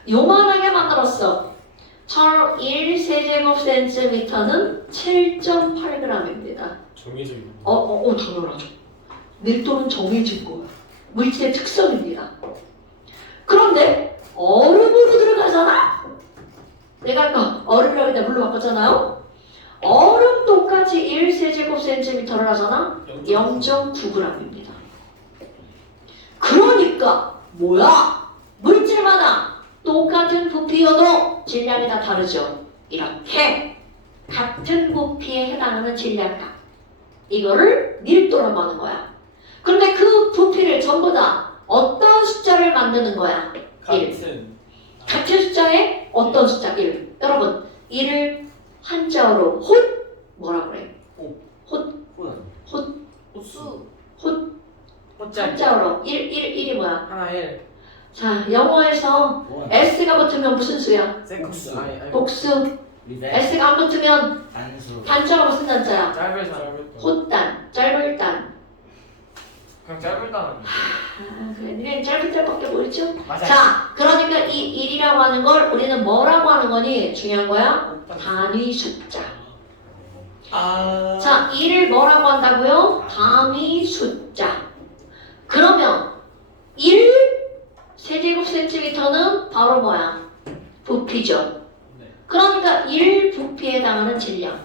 요만하게 만들었어. 철 1세제곱cm는 7.8g입니다. 정해져 있는. 당연하죠. 밀도는 정해진 거야. 물질의 특성입니다. 그런데 얼음으로 들어가잖아? 내가 아까 얼음이라고 했는데 물로 바꿨잖아요? 얼음 똑같이 1세제곱cm를 하잖아? 0.9g입니다. 그러니까 뭐야? 물질마다 똑같은 부피여도 질량이 다 다르죠. 이렇게 같은 부피에 해당하는 질량값 이거를 밀도라고 하는 거야. 그런데 그 부피를 전부 다 어떤 숫자를 만드는 거야? 1. 같은 숫자에 어떤 숫자? 1. 여러분 1을 한자어로 뭐라 그래? 수. 한자어로 1이 뭐야? 하나 1. 자, 영어에서 S가 붙으면 무슨 수야? 세컨스. 복수. 리셋. S가 안 붙으면 단수. 단자가 무슨 단자야? 짧을 단. 헛단, 짧을 단. 그냥 짧을 단. 그래, 니네 짧은 단밖에 모르죠? 맞아. 자, 그러니까 이 1이라고 하는 걸 우리는 뭐라고 하는 거니? 중요한 거야? 단위 숫자. 자, 1을 뭐라고 한다고요? 단위 숫자. 그러면 1세제곱cm는 바로 뭐야? 부피죠. 그러니까 1 부피에 해당하는 질량.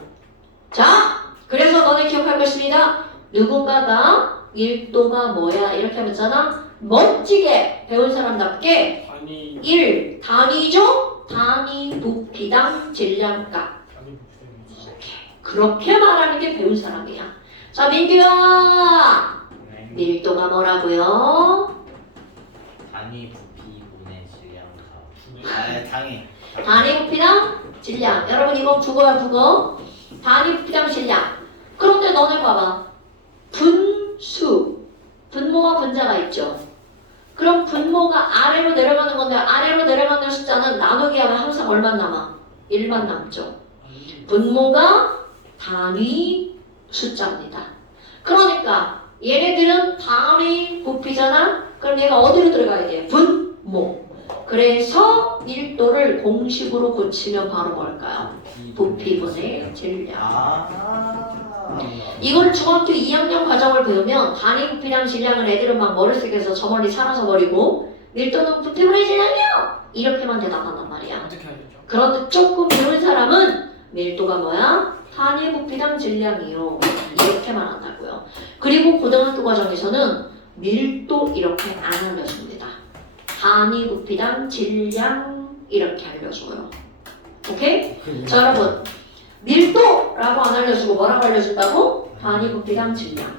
자, 그래서 너네 기억할 것입니다. 누군가가 밀도가 뭐야? 이렇게 하면잖아. 멋지게 배운 사람답게 아니 1 단위죠? 단위 부피당 질량값. 아니 부피는 그렇게 말하는 게 배운 사람이야. 자, 민규야. 밀도가 뭐라고요? 단위 부피분의 질량값. 아 당해. 단위 부피당 질량. 여러분 이거 국어야 국어. 단위 부피당 질량. 그런데 너네 봐봐. 분수. 분모와 분자가 있죠. 그럼 분모가 아래로 내려가는 건데 아래로 내려가는 숫자는 나누기 하면 항상 얼마 남아? 1만 남죠. 분모가 단위 숫자입니다. 그러니까 얘네들은 단위 부피잖아. 그럼 얘가 어디로 들어가야 돼? 분모. 그래서 밀도를 공식으로 고치면 바로 뭘까요? 부피분의 질량. 이걸 중학교 2학년 과정을 배우면 단위 부피량 질량을 애들은 막 머릿속에서 저 멀리 살아서 버리고 밀도는 부피분의 질량이요! 이렇게만 대답한단 말이야. 어떻게 알겠죠? 그런데 조금 배운 사람은 밀도가 뭐야? 단위 부피당 질량이요. 이렇게만 한다고요. 그리고 고등학교 과정에서는 밀도 이렇게 안 알려줍니다. 단위 부피당 질량 이렇게 알려줘요. 오케이? 자 여러분 밀도라고 안 알려주고 뭐라고 알려준다고? 단위 부피당 질량.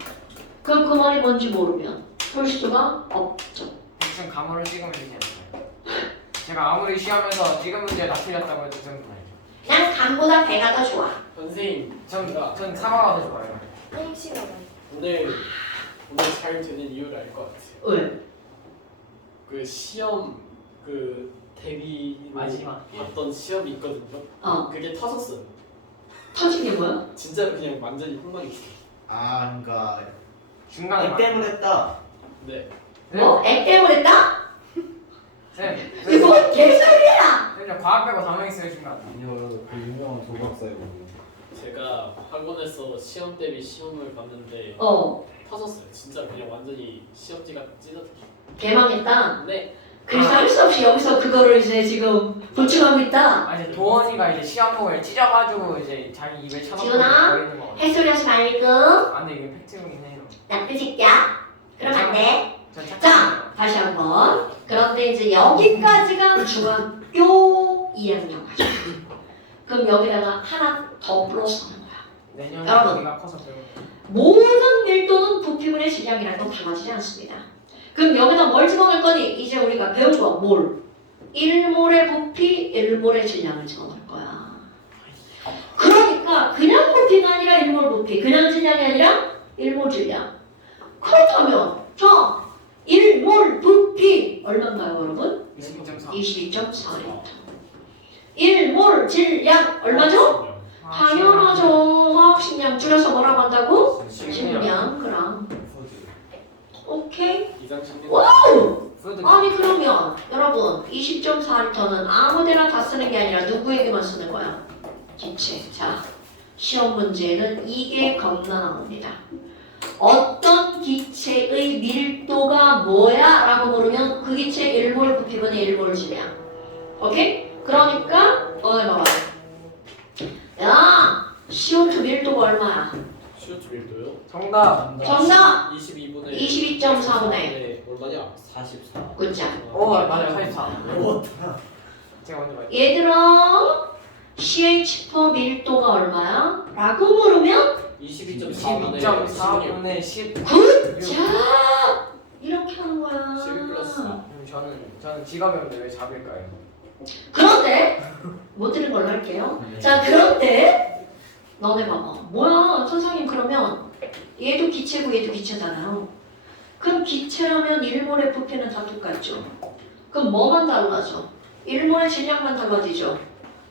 그럼 그 말이 뭔지 모르면 풀 수가 없죠. 대충 감으로 찍으면 되지 않을까요? 제가 아무리 시험에서 찍은 문제 다 틀렸다고 해도 좀 난 감보다 배가 더 좋아. 선생님, 전 사과가 더 좋아요. 똥시간. 오늘 잘 되는 이유를 알 것 같아요. 왜? 그 시험 그 대비 마지막. 봤던 시험이 있거든요. 그게 터졌어요. 터진 게 뭐야? 진짜로 그냥 완전히 혼란했어요. 아 그러니까 중간에 애 때문에 했다. 네. 뭐? 애 때문에 했다? 쌤, 이거 뭔 개소리야! 쌤, 과학 빼고 다 망했어요 중간. 아니요, 그 유명한 도박사예요. 제가 학원에서 시험 대비 시험을 봤는데 터졌어요. 진짜 그냥 완전히 시험지가 찢어졌어요. 개망했다. 네. 그래서 할 수 없이 여기서 그거를 이제 지금 보충하고 있다. 아니 도원이가 이제 시험복을 찢어가지고 이제 자기 입에 쳐넣고 지훈아, 버리는 거. 햇소리하지 말고 아 근데 이게 팩트이긴 해요. 나쁜 새끼야. 그럼 안 돼. 전 착각이에요. 자, 다시 한번. 그런데 이제 여기까지가 중학교 2학년 과정. 그럼 여기다가 하나 더 플러스 하는 거야. 내년에 여러분. 우리가 커서 배우는 모든 밀도는 부피분의 질량이랑 또 달라지지 않습니다. 그럼 여기다 뭘 집어넣을 거니? 이제 우리가 배운 거 몰. 1몰의 부피, 1몰의 질량을 집어넣을 거야. 그러니까 그냥 부피가 아니라 1몰 부피, 그냥 질량이 아니라 1몰 질량. 그렇다면 자, 1몰 부피 얼마인가요 여러분? 22.4. 22.4리터. 1몰 질량 얼마죠? 당연하죠. 화학식량 줄여서 뭐라고 한다고? 식량 그람. 오케이? 이상 심리. 와우! 푸드. 아니 그러면 여러분 20.4리터는 아무데나 다 쓰는 게 아니라 누구에게만 쓰는 거야? 기체. 자, 시험 문제는 이게 겁나 나옵니다. 어떤 기체의 밀도가 뭐야? 라고 물으면 그 기체 1몰 부피분의 1몰 질량. 오케이? 그러니까 너네 봐봐. 야! CO2 밀도가 얼마야? CO2 밀도요? 정답. 정답! 22분의 22.4분의 얼마냐? 44. 굿자. 오 맞아요 84. 제가 먼저 말해요. 얘들아 CH4 밀도가 얼마야? 라고 물으면 22.4분의 22.4분의 10. 굿자! 이렇게 하는 거야. 12 플러스. 저는 직업이었는데 왜 잡을까요? 그런데 못 들은 걸로 할게요. 자 그런데 너네 봐봐. 뭐야 선생님 그러면 얘도 기체고 얘도 기체잖아요. 그럼 기체라면 1몰의 부피는 다 똑같죠. 그럼 뭐만 달라져? 1몰의 질량만 달라지죠.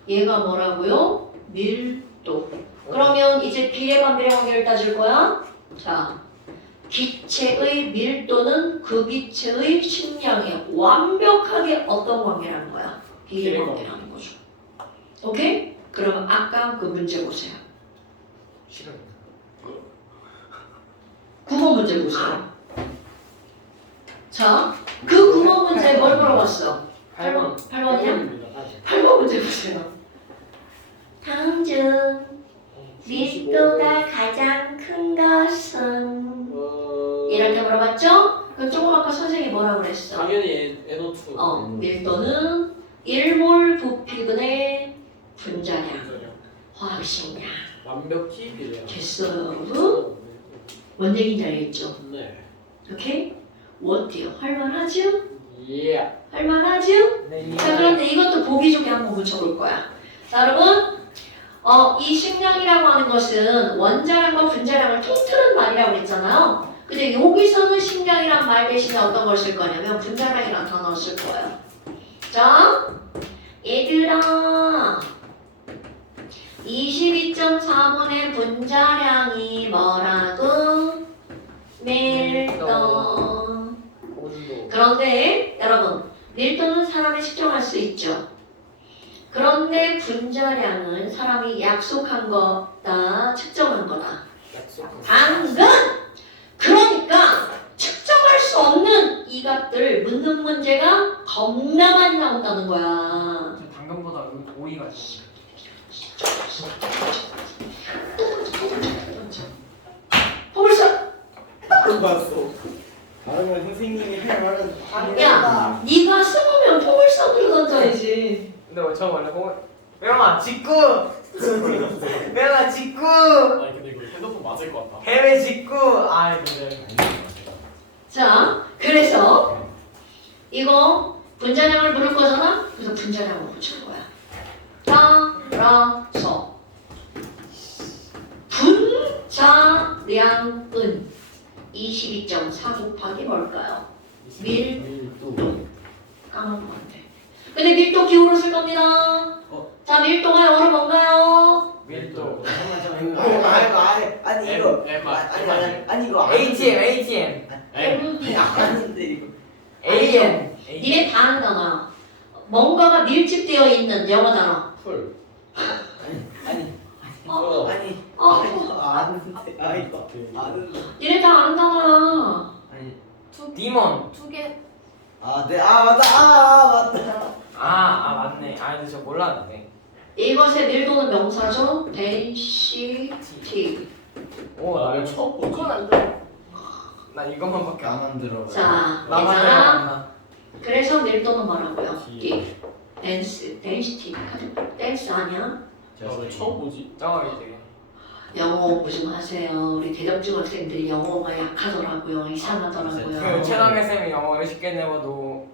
얘가 뭐라고요? 밀도. 그러면 이제 비례 반비례 관계를 따질 거야. 자, 기체의 밀도는 그 기체의 식량에 완벽하게 어떤 관계라는 거야? 비례 관계라는 거죠. 오케이? 그러면 아까 그 문제 보세요. 싫어요. 9번 문제 보세요. 자, 그 9번 문제 뭘 물어봤어? 8번. 8번이야? 8번 문제 보세요. 다음 중 밀도가 가장 큰 것은 이렇게 물어봤죠? 그럼 조금 아까 선생님이 뭐라고 그랬어? 당연히 NO2. 밀도는 1몰 부피분의 분자량 화학식량 완벽히 비례. 됐어요. 뭔 얘기인지 알겠죠? 네. 오케이? 어때요? 할만하죠? 예. 할만하죠? 네. 자, 그런데 이것도 보기 좋게 한번 붙여볼 거야. 자, 여러분, 이 식량이라고 하는 것은 원자량과 분자량을 통틀은 말이라고 그랬잖아요. 근데 여기서는 식량이란 말 대신에 어떤 걸 쓸 거냐면 분자량이라는 단어를 쓸 거예요. 자, 얘들아, 22.4분의 분자량이 뭐라고? 밀도. 온도. 그런데 여러분, 밀도는 사람이 측정할 수 있죠. 그런데 분자량은 사람이 약속한 거다, 측정한 거다. 당근! 그러니까 측정할 수 없는 이 값들 묻는 문제가 겁나 많이 나온다는 거야. 저 당근보다 오이가 좋아. 벌써 봤어. 다르면 선생님이 할 말은 야, 네가 스무면 포물선으로 던져야지. 근데 저 원래 보고 명아 직구. 명아 직구. 아니 근데 이거 핸드폰 맞을 것 같다. 해외 직구. 아 근데 자, 그래서 이거 분자량을 물을 거잖아? 그래서 분자량을 붙일 거야. 따라서 분자량은 22.4 곱하기 뭘까요? 밀도. 까먹으면 안 돼. 근데 밀도 기호로 쓸 겁니다. 자, 밀도가 영어로 뭔가요? 밀도. 아니 이거 아니 이거 ATM. MD. 아닌데 이거 AM. 니네 다 아는 단어야. 뭔가가 밀집되어 있는 영어 단어. 풀. 아니 어, 아니 아는데 이거 아는데 니네 다 아는 단어야. 아니 디몬. 두 개. 네 맞다 맞네. 근데 저 몰랐는데. 이것의 밀도는 명사죠. density. 오, 나 나 이거 처음 보지. 그건 안 돼. 나 이것만밖에 안. 나만 들어 자, 나만 얘들아. 알아. 그래서 밀도는 뭐라고요? D. density. 댄스 아니야? 나 왜 처음 보지? 저거 이제. 영어 공부 좀 하세요. 우리 대덕중 학생들이 영어가 약하더라고요. 이상하더라고요. 그 최남의 쌤이 영어를 쉽게 내봐도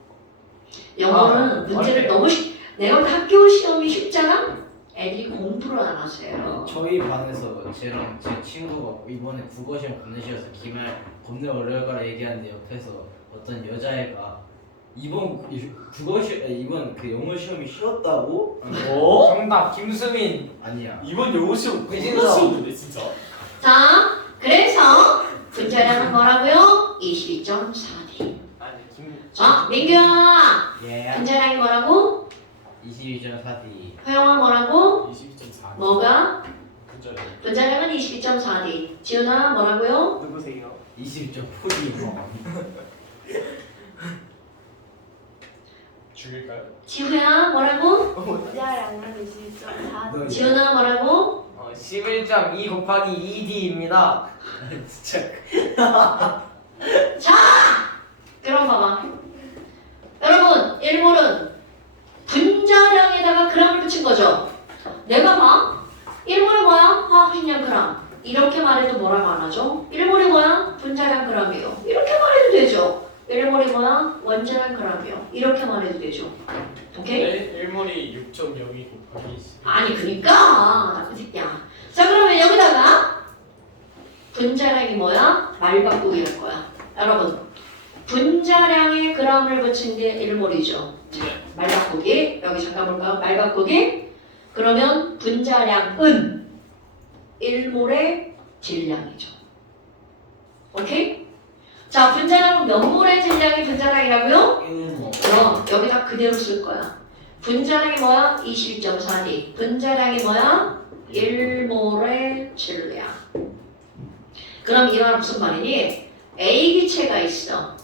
영어는 문제를 어려워요. 너무 내가 볼 때 학교 시험이 쉽잖아? 애들이 공부를 안 하세요. 저희 반에서 쟤랑 제 친구가 이번에 국어 시험 겁나 쉬어서 기말 겁나 어려울 거라 얘기하는데 옆에서 어떤 여자애가 이번 그 영어 시험이 쉬웠다고? 어? 정답 김수민. 아니야. 이번 영어 시험 의진서. 겁나 쉬웠는데 진짜. 자, 그래서 분자량은 뭐라고요? 22.4D. 아니 김. 자, 민규야. 예. 분자량이 뭐라고? 22.4D. 허영아 뭐라고? 22.4. 뭐가? 분자량. 분자량은 22.4D. 지훈아 뭐라고요? 누구세요? 22.4D. 죽일까요? 지우야 뭐라고? 분자량은 22.4. 지훈아 뭐라고? 11.2 곱하기 2D입니다. 진짜. 자! 그럼 봐봐. 여러분, 일몰은 분자량에다가 그램을 붙인 거죠. 내가 봐. 일몰이 뭐야? 화학식량 그램. 이렇게 말해도 뭐라고 안 하죠? 일몰이 뭐야? 분자량 그램이요. 이렇게 말해도 되죠. 일몰이 뭐야? 원자량 그램이요. 이렇게 말해도 되죠. 오케이? 1몰이 6.02 곱하기 10. 아니 그니까 나쁜 새끼야. 자 그러면 여기다가 분자량이 뭐야? 말 바꾸기일 거야. 여러분 분자량에 그램을 붙인 게 1몰이죠. 말 바꾸기 여기 잠깐 볼까요? 말 바꾸기 그러면 분자량은 1몰의 질량이죠. 오케이? 자 분자량은 몇 몰의 질량이 분자량이라고요? 1모. 그럼 여기다 그대로 쓸 거야. 분자량이 뭐야? 22.4D. 분자량이 뭐야? 1몰의 질량. 그럼 이 말은 무슨 말이니? A 기체가 있어.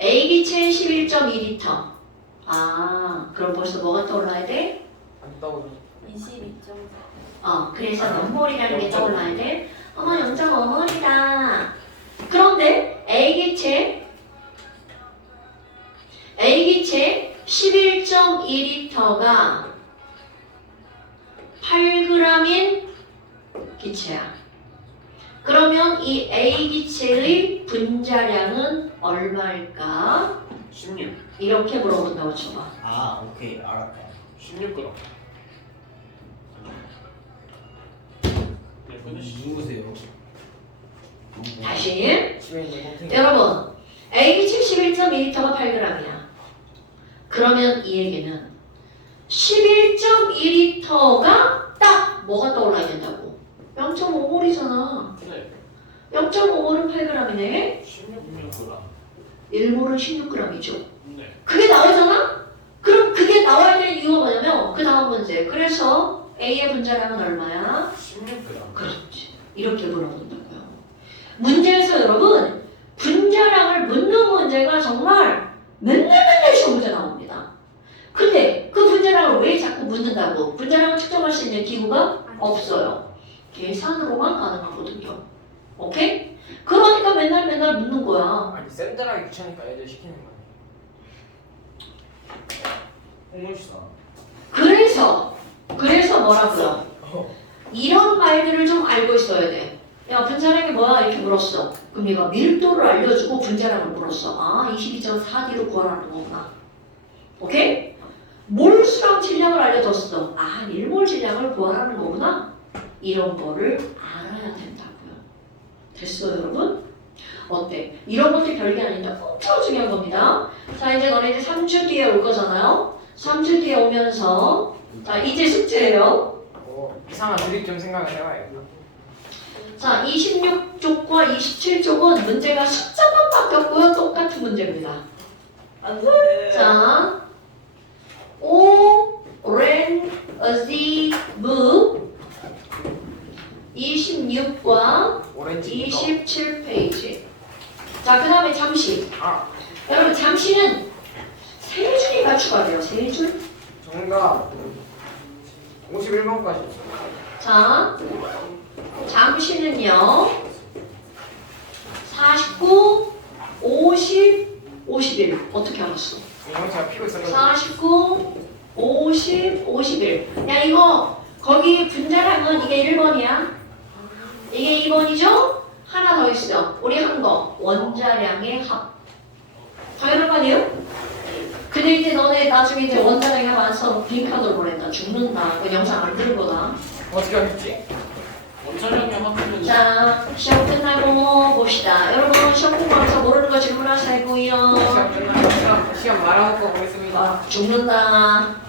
A 기체는 11.2L. 그럼 벌써 뭐가 떠올라야 돼? 안 떠오르. 22.4. 그래서 몇 몰이라는 게 떠올라야 돼? 0.5몰이다. 그런데 A 기체 11.2L가 8g인 기체야. 그러면 이 A 기체의 분자량은 얼마일까? 16. 이렇게 물어본다고 쳐봐. 아 오케이 알았다. 16g. 네, 보내주시죠. 누구세요? 다시 집에 있는 꽁탱이. 여러분 A 71.2L가 8g이야. 그러면 이 얘기는 11.2L가 딱 뭐가 떠올라야 된다고? 0.5몰이잖아. 네. 0.5몰은 8g이네. 16g. 1몰은 16g이죠. 네. 그게 나오잖아? 그럼 그게 나와야 되는 이유가 뭐냐면 그 다음 문제. 그래서 A의 분자량은 얼마야? 16g. 그렇지. 이렇게 물어본다고요. 문제에서 여러분 분자량을 묻는 문제가 정말 맨날 시험 문제 나옵니다. 근데 그 분자량을 왜 자꾸 묻는다고? 분자량을 측정할 수 있는 기구가 없어요. 계산으로만 가능하거든요. 오케이? 그러니까 맨날 묻는 거야. 아니 쌤들하기 귀찮으니까 애들 시키는 거야. 홍문시다. 그래서 뭐라고요? 이런 말들을 좀 알고 있어야 돼. 야 분자량이 뭐야? 이렇게 물었어. 그럼 얘가 밀도를 알려주고 분자량을 물었어. 아 22.4D로 구하라는 거구나. 오케이? 몰수랑 질량을 알려줬어. 아 1몰 질량을 구하라는 거구나. 이런 거를 알아야 된다고요. 됐어요 여러분? 어때? 이런 것들이 별게 아닌데 엄청 중요한 겁니다. 자 이제 너네 이제 3주 뒤에 올 거잖아요. 3주 뒤에 오면서 자 이제 숙제예요. 이상한 드립 좀 생각을 해봐야겠다. 자 26쪽과 27쪽은 문제가 숫자만 바뀌었고요. 똑같은 문제입니다. 안돼. 자 오렌 어지 무 26과 오렌지. 27페이지. 자, 그 다음에 잠시. 아 여러분, 잠시는 세 줄이가 추가돼요. 세 줄. 정답 51번까지. 자, 잠시는요. 49, 50, 51. 어떻게 알았어? 이건 제가 피고 있었거든요. 49, 50, 51. 야, 이거 거기 분자량은 이게 1번이야. 이게 2번이죠? 하나 더 있어. 우리 한 거. 원자량의 합. 당연한 거 아니에요? 근데 이제 너네 나중에 이제 원자량의 합 안 써. 빈칸으로 보낸다. 죽는다. 그 영상 안 들을 거다. 어떻게 하겠지? 원자량이 합하면 자, 시험 끝나고 봅시다. 여러분, 시험 공부하면서 모르는 거 질문하시고요. 시험 끝나고 시험 말아먹고 보겠습니다. 죽는다.